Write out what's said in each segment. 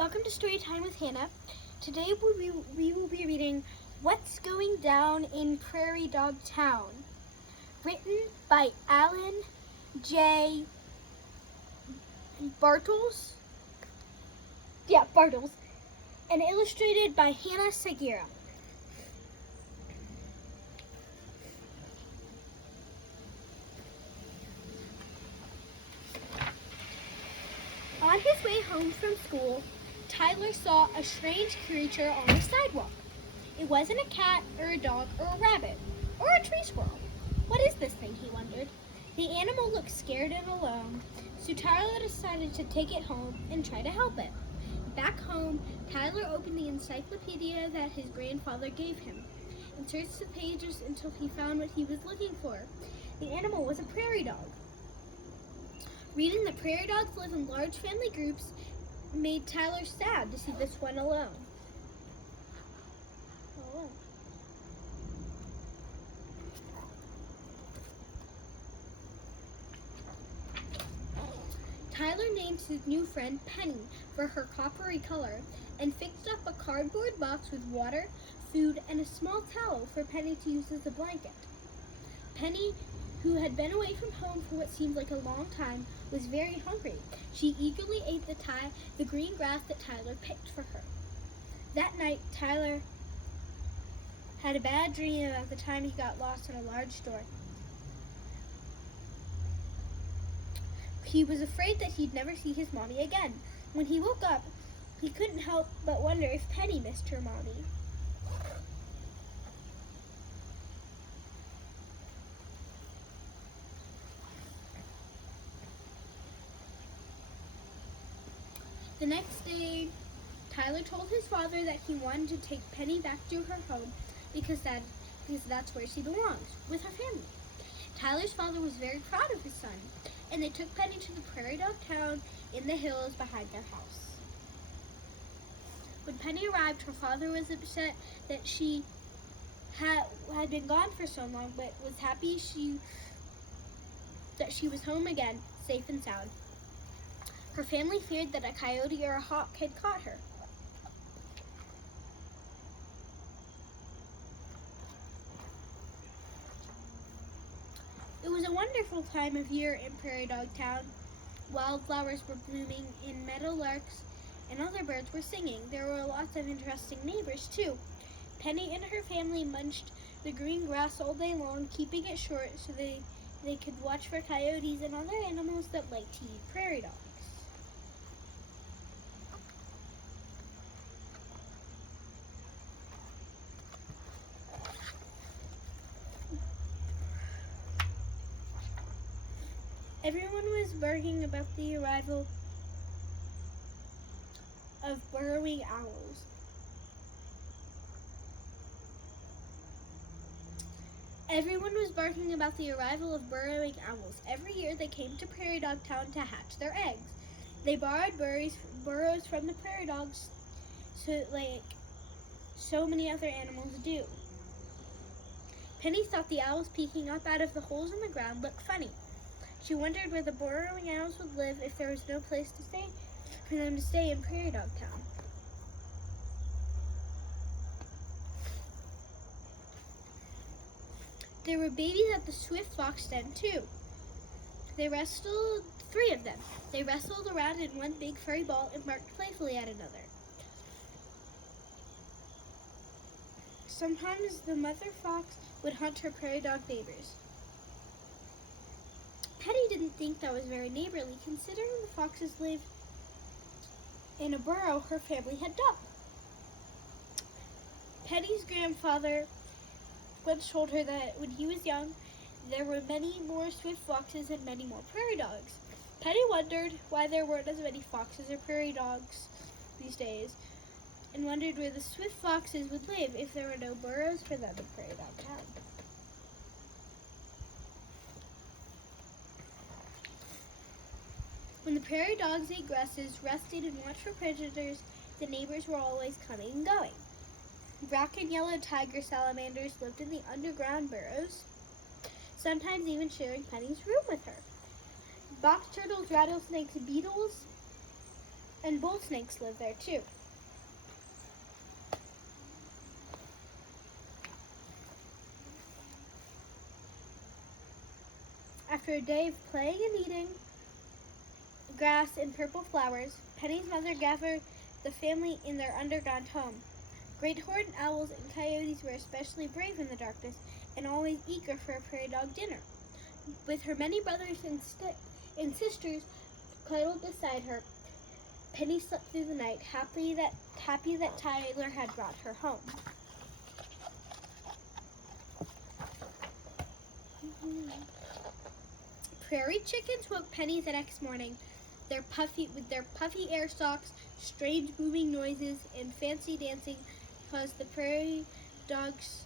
Welcome to Storytime with Hannah. Today we will be reading What's Going Down in Prairie Dogtown, written by Alan J. Bartels, and illustrated by Hannah Segura. On his way home from school, Tyler saw a strange creature on the sidewalk. It wasn't a cat or a dog or a rabbit or a tree squirrel. What is this thing, he wondered. The animal looked scared and alone, so Tyler decided to take it home and try to help it. Back home, Tyler opened the encyclopedia that his grandfather gave him and searched the pages until he found what he was looking for. The animal was a prairie dog. Reading that prairie dogs live in large family groups made Tyler sad to see this one alone. Tyler named his new friend Penny for her coppery color and fixed up a cardboard box with water, food, and a small towel for Penny to use as a blanket. Penny, who had been away from home for what seemed like a long time, was very hungry. She eagerly ate the green grass that Tyler picked for her. That night, Tyler had a bad dream about the time he got lost in a large store. He was afraid that he'd never see his mommy again. When he woke up, he couldn't help but wonder if Penny missed her mommy. The next day, Tyler told his father that he wanted to take Penny back to her home because that's where she belongs, with her family. Tyler's father was very proud of his son, and they took Penny to the Prairie Dogtown in the hills behind their house. When Penny arrived, her father was upset that she had been gone for so long, but was happy that she was home again, safe and sound. Her family feared that a coyote or a hawk had caught her. It was a wonderful time of year in Prairie Dogtown. Wildflowers were blooming and meadowlarks and other birds were singing. There were lots of interesting neighbors, too. Penny and her family munched the green grass all day long, keeping it short so they could watch for coyotes and other animals that like to eat prairie dogs. Everyone was barking about the arrival of burrowing owls. Everyone was barking about the arrival of burrowing owls. Every year they came to Prairie Dogtown to hatch their eggs. They borrowed burrows from the prairie dogs, like so many other animals do. Penny thought the owls peeking up out of the holes in the ground looked funny. She wondered where the burrowing owls would live if there was no place for them to stay in Prairie Dogtown. There were babies at the Swift Fox Den, too. Three of them. They wrestled around in one big furry ball and barked playfully at another. Sometimes the mother fox would hunt her prairie dog neighbors. Penny didn't think that was very neighborly, considering the foxes lived in a burrow her family had dug. Penny's grandfather once told her that when he was young, there were many more swift foxes and many more prairie dogs. Penny wondered why there weren't as many foxes or prairie dogs these days, and wondered where the swift foxes would live if there were no burrows for them in Prairie Dogtown. When the prairie dogs ate grasses, rested, and watched for predators, the neighbors were always coming and going. Black and yellow tiger salamanders lived in the underground burrows, sometimes even sharing Penny's room with her. Box turtles, rattlesnakes, beetles, And bull snakes live there too. After a day of playing and eating grass and purple flowers, Penny's mother gathered the family in their underground home. Great horned owls and coyotes were especially brave in the darkness and always eager for a prairie dog dinner. With her many brothers and sisters cuddled beside her, Penny slept through the night, happy that Tyler had brought her home. Prairie chickens woke Penny the next morning. With their puffy air stalks, strange booming noises, and fancy dancing caused the prairie dogs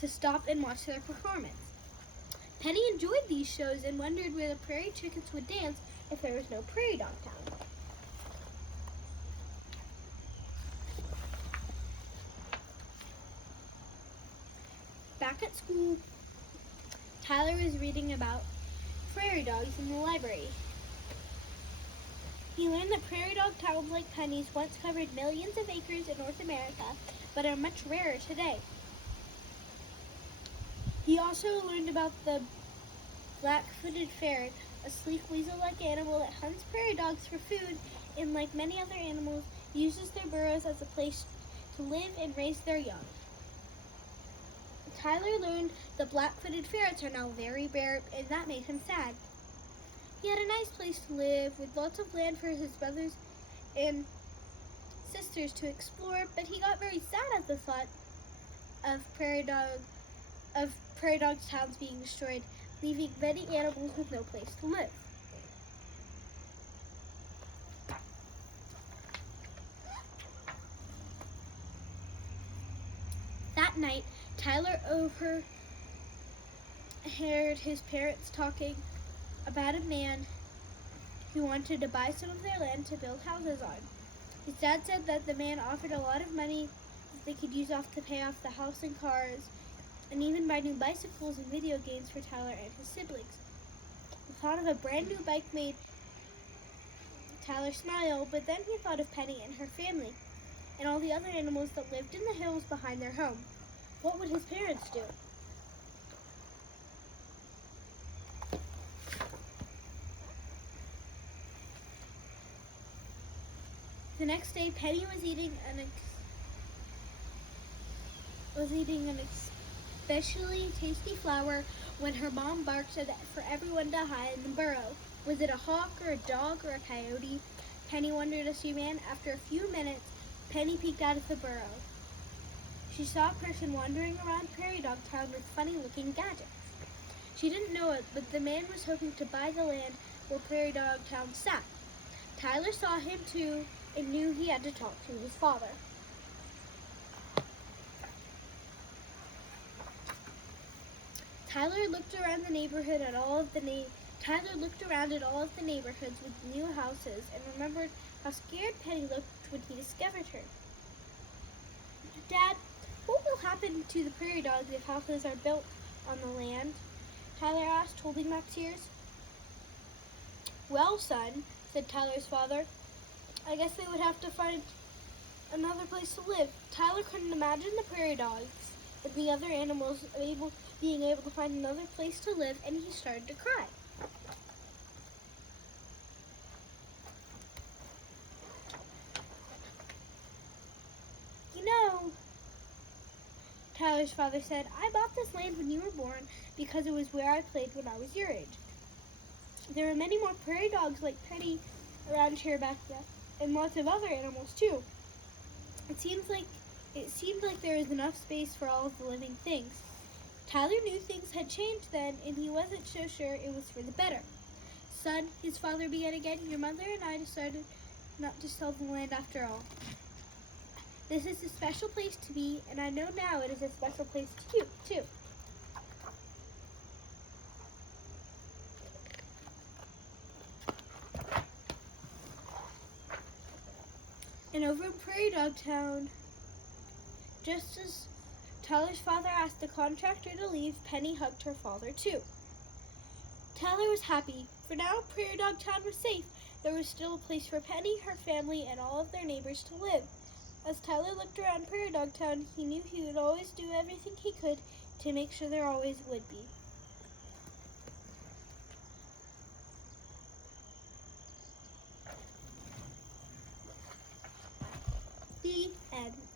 to stop and watch their performance. Penny enjoyed these shows and wondered where the prairie chickens would dance if there was no Prairie Dogtown. Back at school, Tyler was reading about prairie dogs in the library. He learned that prairie dog towns like Penny's once covered millions of acres in North America, but are much rarer today. He also learned about the black-footed ferret, a sleek weasel-like animal that hunts prairie dogs for food and, like many other animals, uses their burrows as a place to live and raise their young. Tyler learned the black-footed ferrets are now very rare, and that made him sad. He had a nice place to live, with lots of land for his brothers and sisters to explore, but he got very sad at the thought of prairie dog towns being destroyed, leaving many animals with no place to live. That night, Tyler overheard his parents talking about a man who wanted to buy some of their land to build houses on. His dad said that the man offered a lot of money that they could use to pay off the house and cars, and even buy new bicycles and video games for Tyler and his siblings. The thought of a brand new bike made Tyler smile, but then he thought of Penny and her family, and all the other animals that lived in the hills behind their home. What would his parents do? The next day, Penny was eating an especially tasty flower when her mom barked for everyone to hide in the burrow. Was it a hawk or a dog or a coyote? Penny wondered as she ran. After a few minutes, Penny peeked out of the burrow. She saw a person wandering around Prairie Dogtown with funny-looking gadgets. She didn't know it, but the man was hoping to buy the land where Prairie Dogtown sat. Tyler saw him too and knew he had to talk to his father. Tyler looked around at all of the neighborhoods with new houses and remembered how scared Penny looked when he discovered her. Dad, what will happen to the prairie dogs if houses are built on the land? Tyler asked, holding back tears. Well, son, said Tyler's father, I guess they would have to find another place to live. Tyler couldn't imagine the prairie dogs and the other animals being able to find another place to live, and he started to cry. You know, Tyler's father said, I bought this land when you were born because it was where I played when I was your age. There are many more prairie dogs like Penny around here back then, and lots of other animals too. It seemed like there was enough space for all of the living things. Tyler knew things had changed then, and he wasn't so sure it was for the better. Son, his father began again, your mother and I decided not to sell the land after all. This is a special place to me, and I know now it is a special place to you, too. And over in Prairie Dogtown, just as Tyler's father asked the contractor to leave, Penny hugged her father too. Tyler was happy, for now Prairie Dogtown was safe. There was still a place for Penny, her family, and all of their neighbors to live. As Tyler looked around Prairie Dogtown, he knew he would always do everything he could to make sure there always would be. The end.